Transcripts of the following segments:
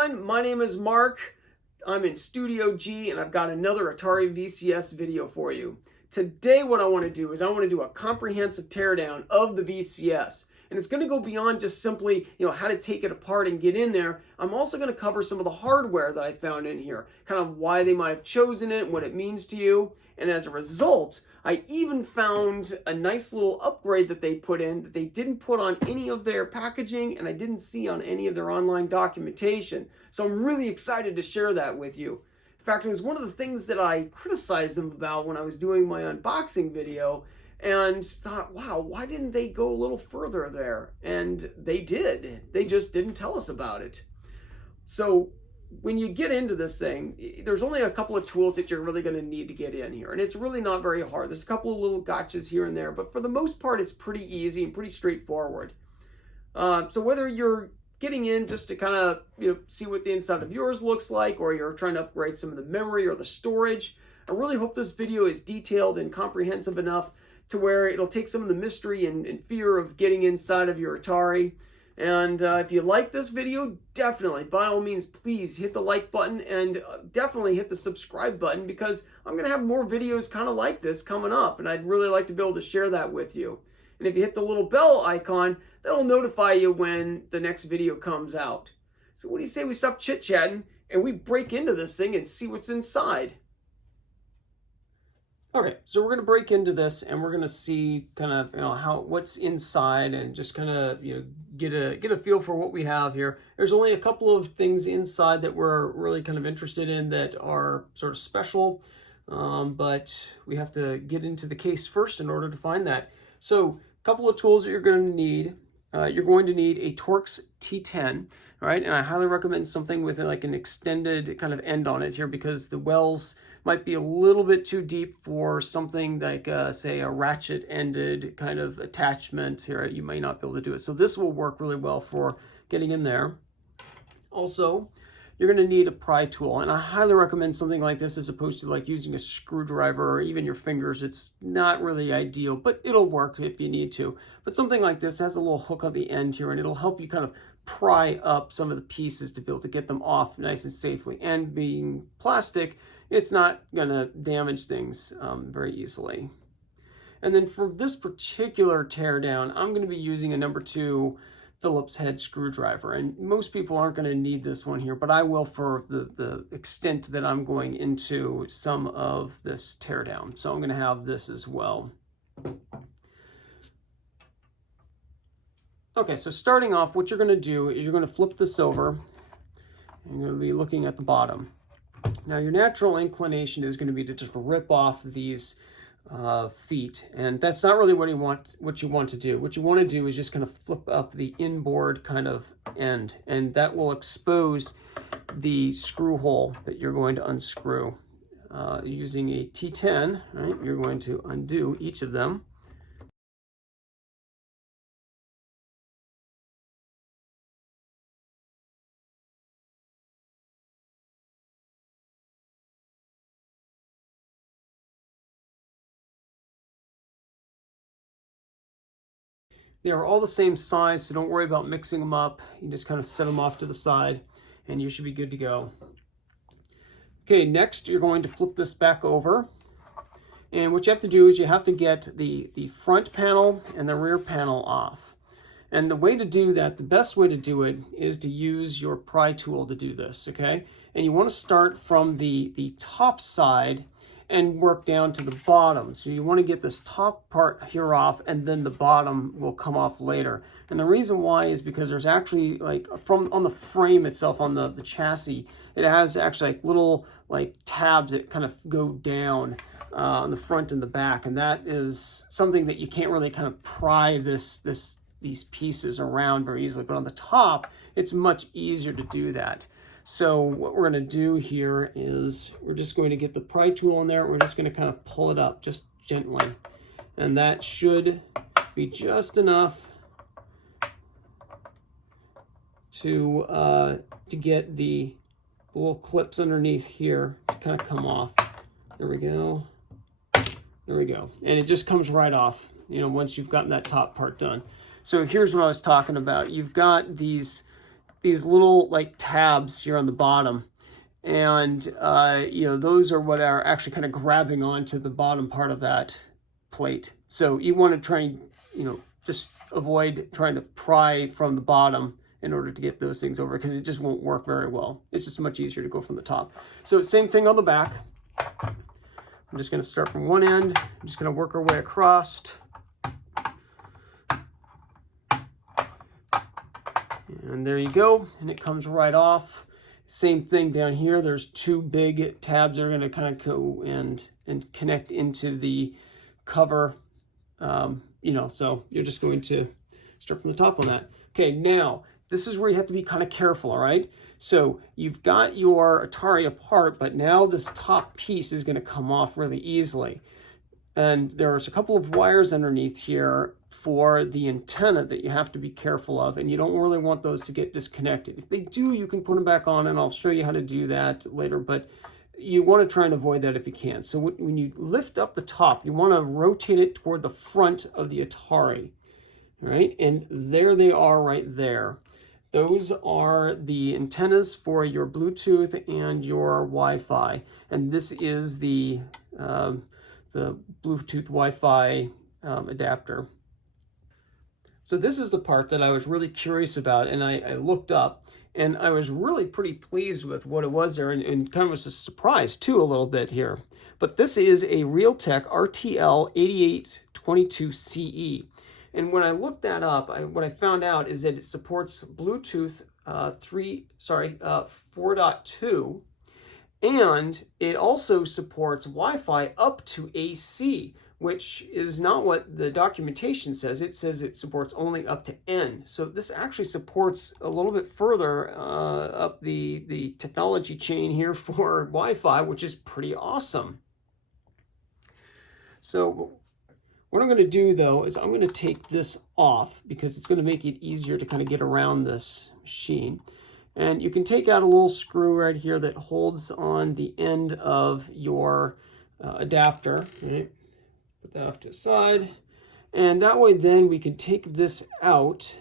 everyone, my name is Mark. I'm in Studio G and I've got another Atari VCS video for you. Today what I want to do is I want to do a comprehensive teardown of the VCS. And it's going to go beyond just simply, how to take it apart and get in there. I'm also going to cover some of the hardware that I found in here, kind of why they might have chosen it, what it means to you. And as a result, I even found a nice little upgrade that they put in that they didn't put on any of their packaging and I didn't see on any of their online documentation. So I'm really excited to share that with you. In fact, it was one of the things that I criticized them about when I was doing my unboxing video and thought, wow, why didn't they go a little further there? And they did. They just didn't tell us about it. So when you get into this thing, there's only a couple of tools that you're really going to need to get in here. And it's really not very hard. There's a couple of little gotchas here and there, but for the most part, it's pretty easy and pretty straightforward. So whether you're getting in just to kind of see what the inside of yours looks like, or you're trying to upgrade some of the memory or the storage, I really hope this video is detailed and comprehensive enough to where it'll take some of the mystery and fear of getting inside of your Atari. And if you like this video, definitely, by all means, please hit the like button and definitely hit the subscribe button, because I'm going to have more videos kind of like this coming up, and I'd really like to be able to share that with you. And if you hit the little bell icon, that'll notify you when the next video comes out. So what do you say we stop chit-chatting and we break into this thing and see what's inside? Okay, so we're going to break into this and we're going to see kind of what's inside and just kind of get a feel for what we have here. There's only a couple of things inside that we're really kind of interested in that are sort of special, but we have to get into the case first in order to find that. So a couple of tools that you're going to need. You're going to need a Torx T-10, right? And I highly recommend something with like an extended kind of end on it here, because the wells might be a little bit too deep for something like, say, a ratchet-ended kind of attachment here. You may not be able to do it. So this will work really well for getting in there. Also, you're going to need a pry tool, and I highly recommend something like this as opposed to like using a screwdriver or even your fingers. It's not really ideal, but it'll work if you need to. But something like this has a little hook on the end here, and it'll help you kind of pry up some of the pieces to be able to get them off nice and safely. And being plastic, it's not going to damage things very easily. And then for this particular teardown, I'm going to be using a number 2 Phillips head screwdriver. And most people aren't going to need this one here, but I will for the extent that I'm going into some of this teardown. So I'm going to have this as well. Okay, so starting off, what you're going to do is you're going to flip this over, and you're going to be looking at the bottom. Now, your natural inclination is going to be to just rip off these feet, and that's not really what you want to do. What you want to do is just kind of flip up the inboard kind of end, and that will expose the screw hole that you're going to unscrew. Using a T10, right, you're going to undo each of them. They are all the same size, so don't worry about mixing them up. You just kind of set them off to the side, and you should be good to go. Okay, next you're going to flip this back over. And what you have to do is you have to get the front panel and the rear panel off. And the way to do that, the best way to do it, is to use your pry tool to do this, okay? And you want to start from the top side and work down to the bottom. So you want to get this top part here off, and then the bottom will come off later. And the reason why is because there's actually, like, on the frame itself, on the chassis, it has actually like little like tabs that kind of go down on the front and the back, and that is something that you can't really kind of pry these pieces around very easily. But on the top, it's much easier to do that. So what we're going to do here is we're just going to get the pry tool in there. We're just going to kind of pull it up just gently. And that should be just enough to get the little clips underneath here to kind of come off. There we go. There we go. And it just comes right off, once you've gotten that top part done. So here's what I was talking about. You've got these these little like tabs here on the bottom. And, you know, those are what are actually kind of grabbing onto the bottom part of that plate. So you want to try and, you know, just avoid trying to pry from the bottom in order to get those things over, because it just won't work very well. It's just much easier to go from the top. So same thing on the back. I'm just going to start from one end. I'm just going to work our way across. And there you go. And it comes right off. Same thing down here. There's two big tabs that are going to kind of go and connect into the cover. You know, so you're just going to start from the top on that. Okay, now this is where you have to be kind of careful, all right? So you've got your Atari apart, but now this top piece is going to come off really easily. And there's a couple of wires underneath here for the antenna that you have to be careful of, and you don't really want those to get disconnected. If they do, you can put them back on, and I'll show you how to do that later, but you want to try and avoid that if you can. So when you lift up the top, you want to rotate it toward the front of the Atari, right? And there they are right there. Those are the antennas for your Bluetooth and your Wi-Fi, and this is the Bluetooth Wi-Fi adapter. So this is the part that I was really curious about, and I looked up, and I was really pretty pleased with what it was there, and kind of was a surprise too a little bit here. But this is a Realtek RTL 8822CE. And when I looked that up, what I found out is that it supports Bluetooth 4.2, and it also supports Wi-Fi up to AC, which is not what the documentation says. It says it supports only up to N. So this actually supports a little bit further up the technology chain here for Wi-Fi, which is pretty awesome. So what I'm going to do, though, is I'm going to take this off because it's going to make it easier to kind of get around this machine. And you can take out a little screw right here that holds on the end of your adapter. Right? Put that off to the side. And that way then we can take this out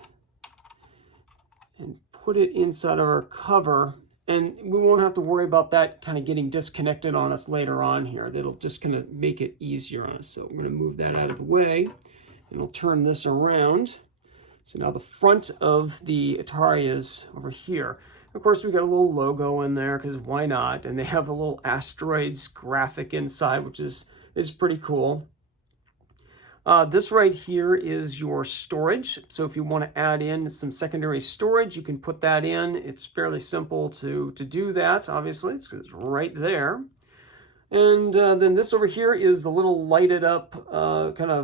and put it inside of our cover. And we won't have to worry about that kind of getting disconnected on us later on here. That'll just kind of make it easier on us. So I'm going to move that out of the way. And we'll turn this around. So now the front of the Atari is over here. Of course, we got a little logo in there because why not? And they have a little asteroids graphic inside, which is pretty cool. This right here is your storage. So if you want to add in some secondary storage, you can put that in. It's fairly simple to do that, obviously. It's right there. And then this over here is the little lighted up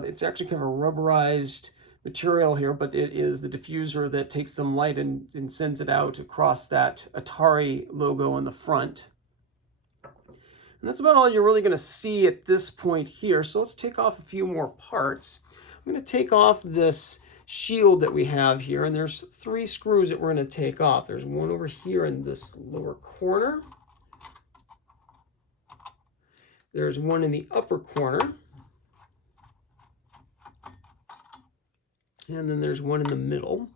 it's actually kind of a rubberized material here, but it is the diffuser that takes some light and sends it out across that Atari logo on the front. And that's about all you're really going to see at this point here. So let's take off a few more parts. I'm going to take off this shield that we have here, and there's 3 screws that we're going to take off. There's one over here in this lower corner. There's one in the upper corner. And then there's one in the middle.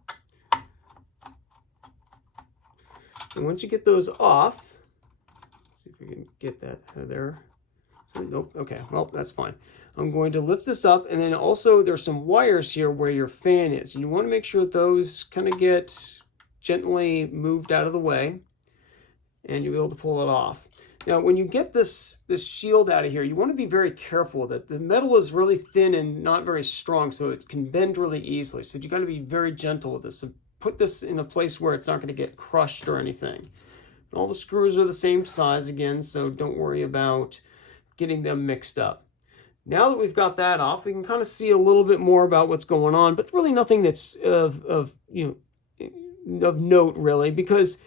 And once you get those off, see if we can get that out of there. So, nope, okay, well, that's fine. I'm going to lift this up, and then also there's some wires here where your fan is. You want to make sure that those kind of get gently moved out of the way, and you'll be able to pull it off. Now, when you get this shield out of here, you want to be very careful that the metal is really thin and not very strong, so it can bend really easily. So you got to be very gentle with this. So put this in a place where it's not going to get crushed or anything. All the screws are the same size again, so don't worry about getting them mixed up. Now that we've got that off, we can kind of see a little bit more about what's going on, but really nothing that's of note really, because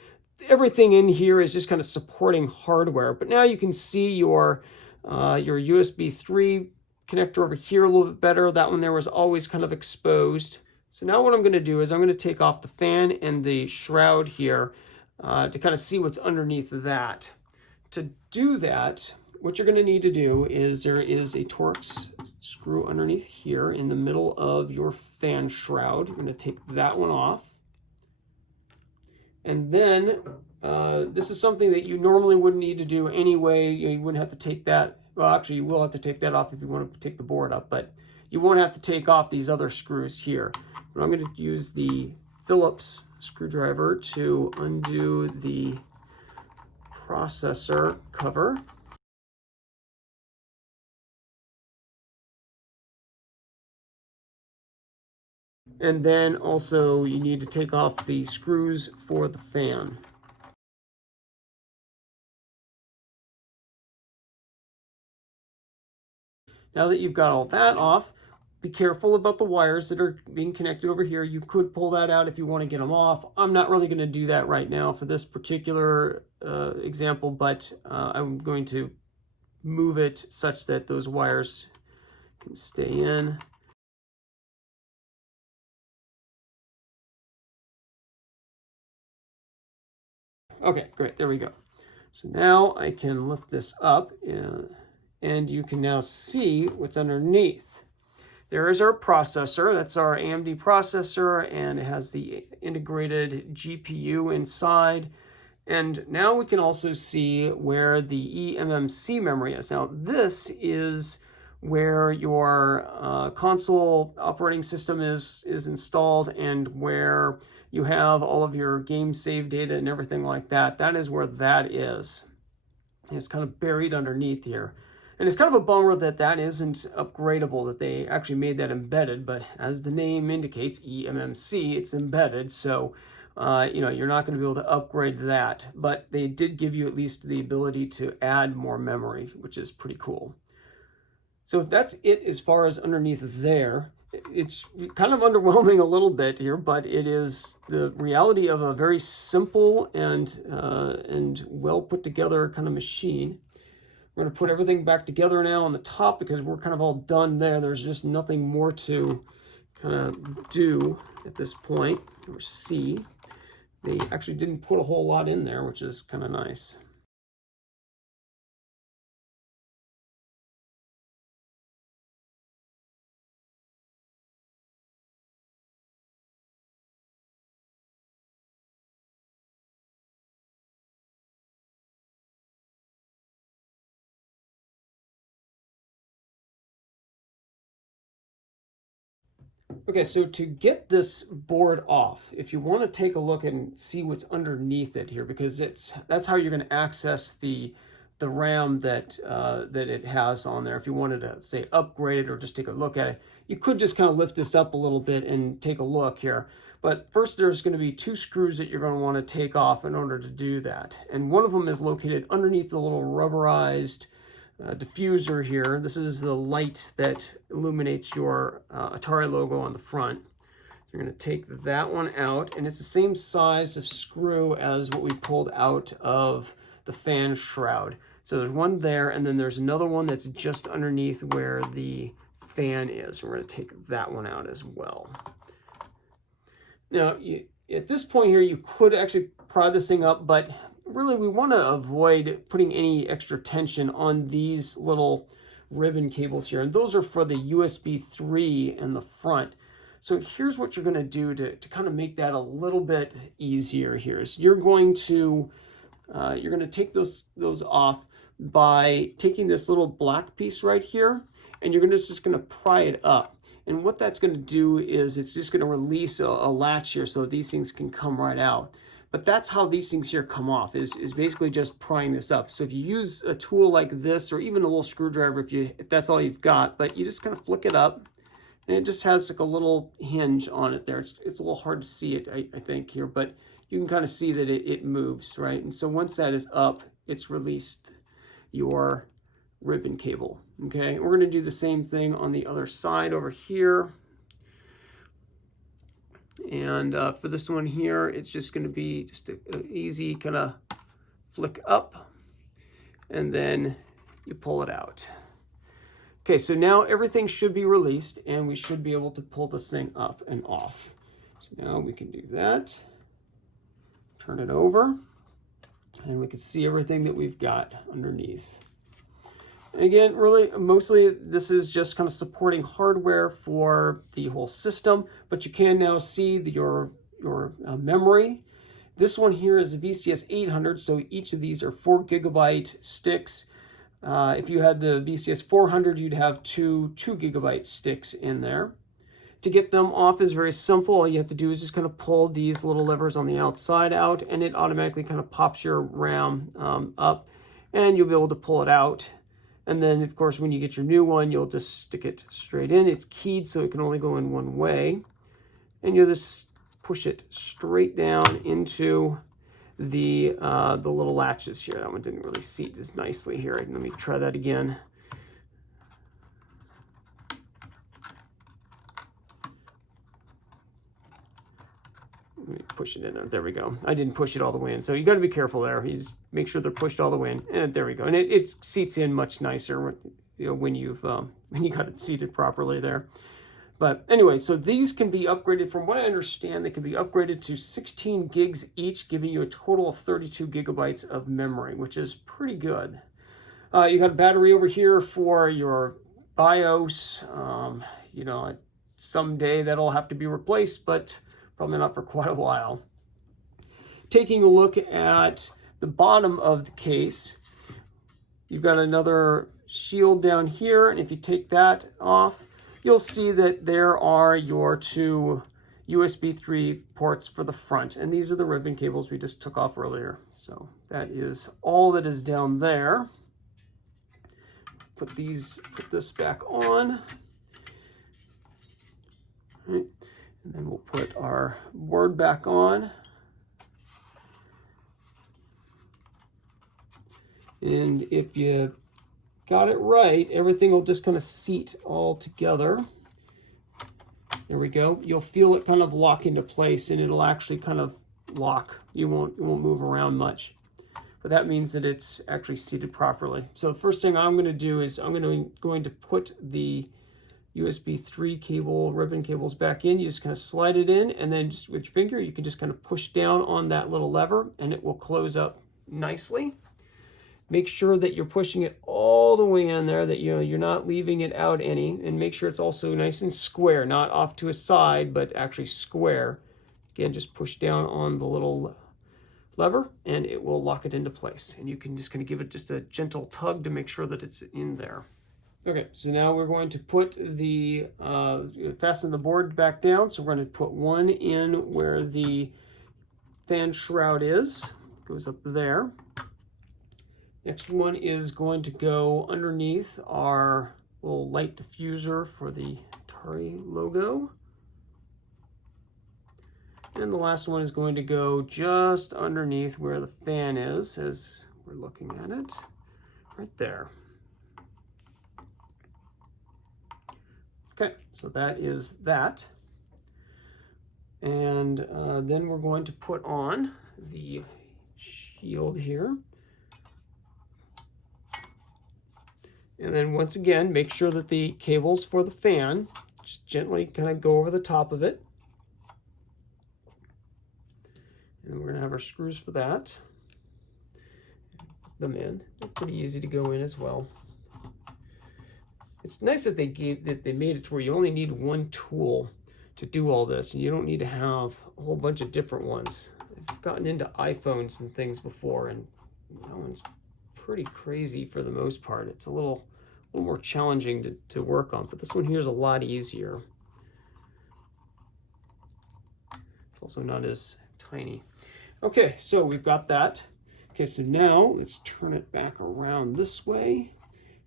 everything in here is just kind of supporting hardware. But now you can see your USB 3 connector over here a little bit better. That one there was always kind of exposed. So now what I'm going to do is I'm going to take off the fan and the shroud here to kind of see what's underneath that. To do that, what you're going to need to do is there is a Torx screw underneath here in the middle of your fan shroud. You're going to take that one off. And then this is something that you normally wouldn't need to do anyway. You wouldn't have to take that. Well, actually, you will have to take that off if you want to take the board up, but you won't have to take off these other screws here. But I'm going to use the Phillips screwdriver to undo the processor cover. And then also you need to take off the screws for the fan. Now that you've got all that off, be careful about the wires that are being connected over here. You could pull that out if you want to get them off. I'm not really going to do that right now for this particular example, but I'm going to move it such that those wires can stay in. Okay, great, there we go. So now I can lift this up and you can now see what's underneath. There is our processor. That's our AMD processor, and it has the integrated GPU inside. And now we can also see where the Emmc memory is. Now this is where your console operating system is installed, and where you have all of your game save data and everything like that. That is where that is. It's kind of buried underneath here. And it's kind of a bummer that that isn't upgradable, that they actually made that embedded, but as the name indicates, eMMC, it's embedded, so you're not going to be able to upgrade that. But they did give you at least the ability to add more memory, which is pretty cool. So that's it as far as underneath there. It's kind of underwhelming a little bit here, but it is the reality of a very simple and well put together kind of machine. We're going to put everything back together now on the top because we're kind of all done there. There's just nothing more to kind of do at this point, or see. They actually didn't put a whole lot in there, which is kind of nice. Okay, so to get this board off, if you want to take a look and see what's underneath it here, because that's how you're going to access the RAM that it has on there. If you wanted to, say, upgrade it or just take a look at it, you could just kind of lift this up a little bit and take a look here. But first, there's going to be two screws that you're going to want to take off in order to do that. And one of them is located underneath the little rubberized diffuser here. This is the light that illuminates your Atari logo on the front. You're going to take that one out, and it's the same size of screw as what we pulled out of the fan shroud. So there's one there, and then there's another one that's just underneath where the fan is. We're going to take that one out as well. Now, at this point here, you could actually pry this thing up, but really we want to avoid putting any extra tension on these little ribbon cables here. And those are for the USB 3 in the front. So here's what you're going to do to kind of make that a little bit easier here. Is you're going to take those off by taking this little black piece right here, and you're just going to pry it up. And what that's going to do is it's just going to release a latch here so these things can come right out. But that's how these things here come off, is basically just prying this up. So if you use a tool like this, or even a little screwdriver if that's all you've got, but you just kind of flick it up, and it just has like a little hinge on it there. It's a little hard to see it, I think, here, but you can kind of see that it moves, right? And so once that is up, it's released your ribbon cable, okay? We're going to do the same thing on the other side over here. And for this one here, it's just going to be just an easy kind of flick up, and then you pull it out. Okay, so now everything should be released, and we should be able to pull this thing up and off. So now we can do that. Turn it over, and we can see everything that we've got underneath. And again, really, mostly this is just kind of supporting hardware for the whole system, but you can now see your memory, This one here is a VCS 800, so each of these are 4 gigabyte sticks. If you had the VCS 400, you'd have two 2 gigabyte sticks in there. To get them off is very simple. All you have to do is just kind of pull these little levers on the outside out, and it automatically kind of pops your RAM up, and you'll be able to pull it out. And then, of course, when you get your new one, you'll just stick it straight in. It's keyed, so it can only go in one way. And you'll just push it straight down into the little latches here. That one didn't really seat as nicely here. Let me try that again. Let me push it in there. There we go. I didn't push it all the way in, so you got to be careful there. You just make sure they're pushed all the way in, and there we go. And it seats in much nicer, you know, when you got it seated properly there. But anyway, so these can be upgraded. From what I understand, they can be upgraded to 16 gigs each, giving you a total of 32 gigabytes of memory, which is pretty good. You got a battery over here for your BIOS. You know, someday that'll have to be replaced, but probably not for quite a while. Taking a look at the bottom of the case, you've got another shield down here, and if you take that off, you'll see that there are your 2 USB 3 ports for the front, and these are the ribbon cables we just took off earlier. So that is all that is down there. Put this back on. All right. And then we'll put our board back on. And if you got it right, everything will just kind of seat all together. There we go. You'll feel it kind of lock into place, and it'll actually kind of lock. It won't move around much. But that means that it's actually seated properly. So the first thing I'm going to do is I'm going to put the USB 3 cable, ribbon cables back in. You just kind of slide it in, and then just with your finger, you can just kind of push down on that little lever, and it will close up nicely. Make sure that you're pushing it all the way in there, that you're not leaving it out any, and make sure it's also nice and square, not off to a side, but actually square. Again, just push down on the little lever, and it will lock it into place. And you can just kind of give it just a gentle tug to make sure that it's in there. Okay, so now we're going to put the, fasten the board back down. So we're going to put one in where the fan shroud is. Goes up there. Next one is going to go underneath our little light diffuser for the Atari logo. And the last one is going to go just underneath where the fan is, as we're looking at it, right there. Okay, so that is that. And then we're going to put on the shield here. And then once again, make sure that the cables for the fan just gently kind of go over the top of it. And we're going to have our screws for that. Put them in. They're pretty easy to go in as well. It's nice that they made it to where you only need one tool to do all this, and you don't need to have a whole bunch of different ones. I've gotten into iPhones and things before, and that one's pretty crazy for the most part. It's a little more challenging to work on, but this one here is a lot easier. It's also not as tiny. Okay, so we've got that. Okay, so now let's turn it back around this way.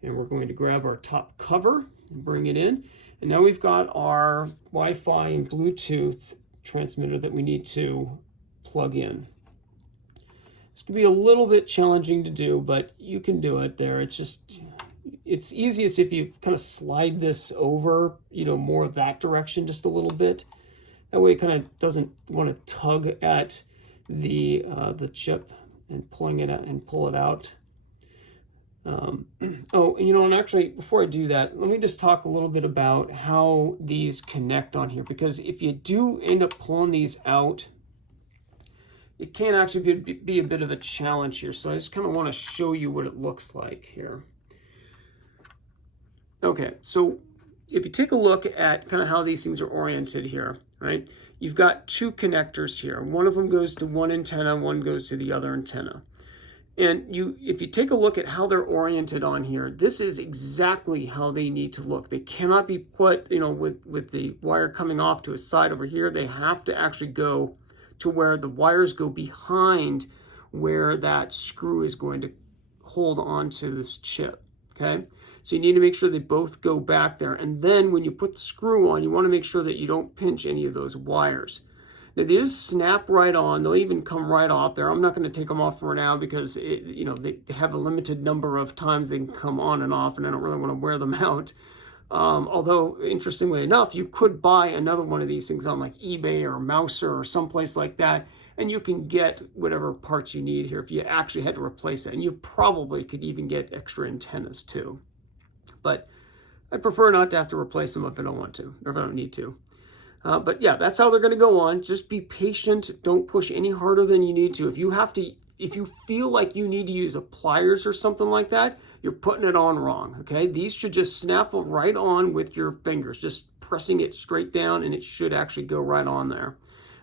And we're going to grab our top cover and bring it in. And now we've got our Wi-Fi and Bluetooth transmitter that we need to plug in. This can be a little bit challenging to do, but you can do it there. It's easiest if you kind of slide this over, more that direction just a little bit. That way it kind of doesn't want to tug at the chip and pulling it out and pull it out. And actually, before I do that, let me just talk a little bit about how these connect on here, because if you do end up pulling these out, it can actually be a bit of a challenge here. So I just kind of want to show you what it looks like here. Okay, so if you take a look at kind of how these things are oriented here, right? You've got two connectors here. One of them goes to one antenna, one goes to the other antenna. And if you take a look at how they're oriented on here, this is exactly how they need to look. They cannot be put, with the wire coming off to a side over here. They have to actually go to where the wires go behind where that screw is going to hold onto this chip, okay? So you need to make sure they both go back there. And then when you put the screw on, you want to make sure that you don't pinch any of those wires. Now, they just snap right on. They'll even come right off there. I'm not going to take them off for now because they have a limited number of times they can come on and off, and I don't really want to wear them out. Although, interestingly enough, you could buy another one of these things on like eBay or Mouser or someplace like that, and you can get whatever parts you need here if you actually had to replace it. And you probably could even get extra antennas too. But I prefer not to have to replace them if I don't want to, or if I don't need to. But yeah, that's how they're going to go on. Just be patient. Don't push any harder than you need to. If you feel like you need to use a pliers or something like that, you're putting it on wrong, okay? These should just snap right on with your fingers, just pressing it straight down, and it should actually go right on there.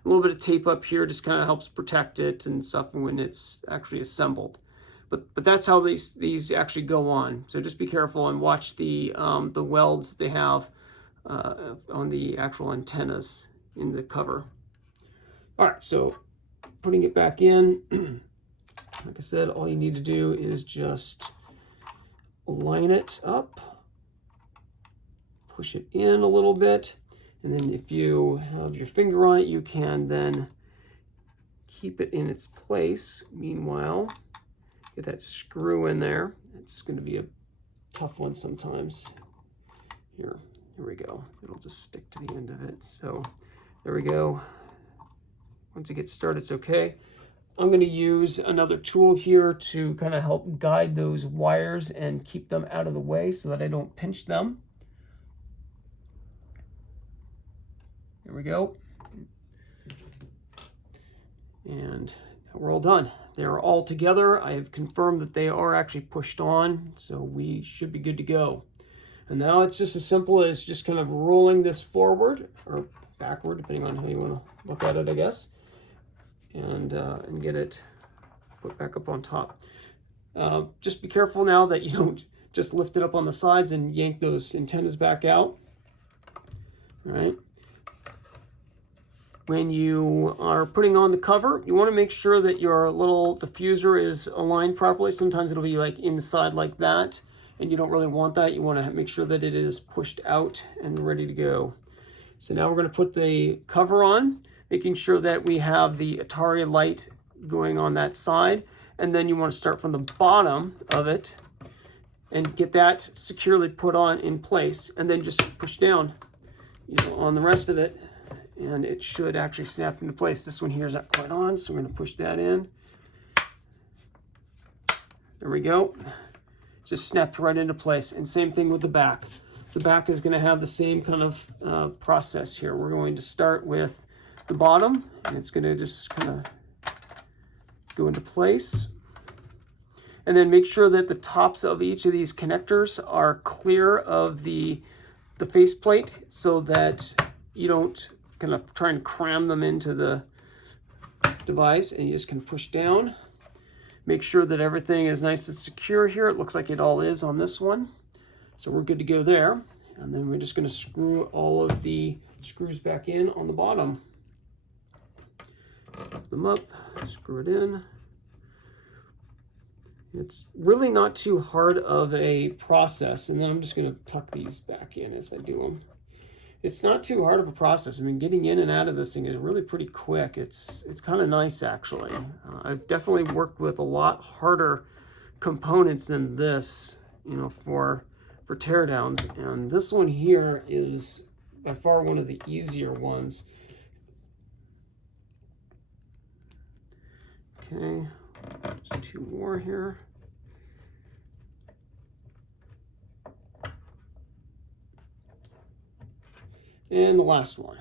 A little bit of tape up here just kind of helps protect it and stuff when it's actually assembled. But that's how these actually go on. So just be careful and watch the welds they have on the actual antennas in the cover. All right, so putting it back in, like I said, all you need to do is just line it up, push it in a little bit, and then if you have your finger on it, you can then keep it in its place. Meanwhile, get that screw in there. It's going to be a tough one sometimes. Here we go. It'll just stick to the end of it. So there we go. Once it gets started, it's okay. I'm going to use another tool here to kind of help guide those wires and keep them out of the way so that I don't pinch them. There we go. And now we're all done. They're all together. I have confirmed that they are actually pushed on, so we should be good to go. And now it's just as simple as just kind of rolling this forward or backward, depending on how you want to look at it, I guess, and get it put back up on top. Just be careful now that you don't just lift it up on the sides and yank those antennas back out. All right. When you are putting on the cover, you want to make sure that your little diffuser is aligned properly. Sometimes it'll be like inside like that, and you don't really want that. You want to make sure that it is pushed out and ready to go. So now we're going to put the cover on, making sure that we have the Atari light going on that side. And then you want to start from the bottom of it and get that securely put on in place, and then just push down, on the rest of it. And it should actually snap into place. This one here is not quite on, so we're going to push that in. There we go. Just snapped right into place. And same thing with the back. The back is going to have the same kind of process here. We're going to start with the bottom, and it's going to just kind of go into place. And then make sure that the tops of each of these connectors are clear of the faceplate so that you don't kind of try and cram them into the device, and you just can push down. Make sure that everything is nice and secure here. It looks like it all is on this one. So we're good to go there. And then we're just going to screw all of the screws back in on the bottom. Lift them up, screw it in. It's really not too hard of a process. And then I'm just going to tuck these back in as I do them. It's not too hard of a process. I mean, getting in and out of this thing is really pretty quick. It's kind of nice, actually. I've definitely worked with a lot harder components than this, for teardowns. And this one here is by far one of the easier ones. Okay, just two more here. And the last one.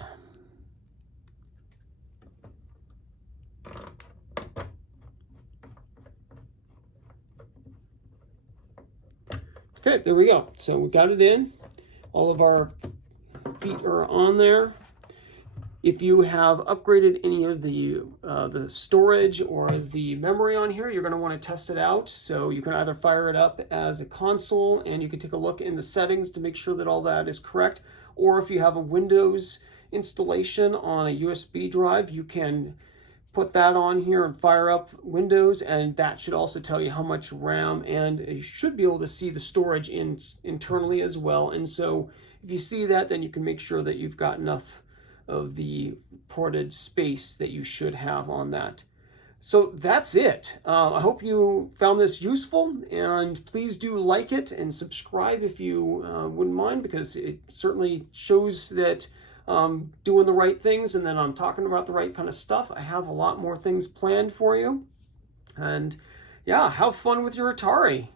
Okay, there we go. So we got it in. All of our feet are on there. If you have upgraded any of the storage or the memory on here, you're going to want to test it out. So you can either fire it up as a console and you can take a look in the settings to make sure that all that is correct. Or if you have a Windows installation on a USB drive, you can put that on here and fire up Windows, and that should also tell you how much RAM, and you should be able to see the storage internally as well. And so if you see that, then you can make sure that you've got enough of the ported space that you should have on that. So that's it. I hope you found this useful, and please do like it and subscribe if you wouldn't mind, because it certainly shows that doing the right things, and then I'm talking about the right kind of stuff. I have a lot more things planned for you. And yeah, have fun with your Atari.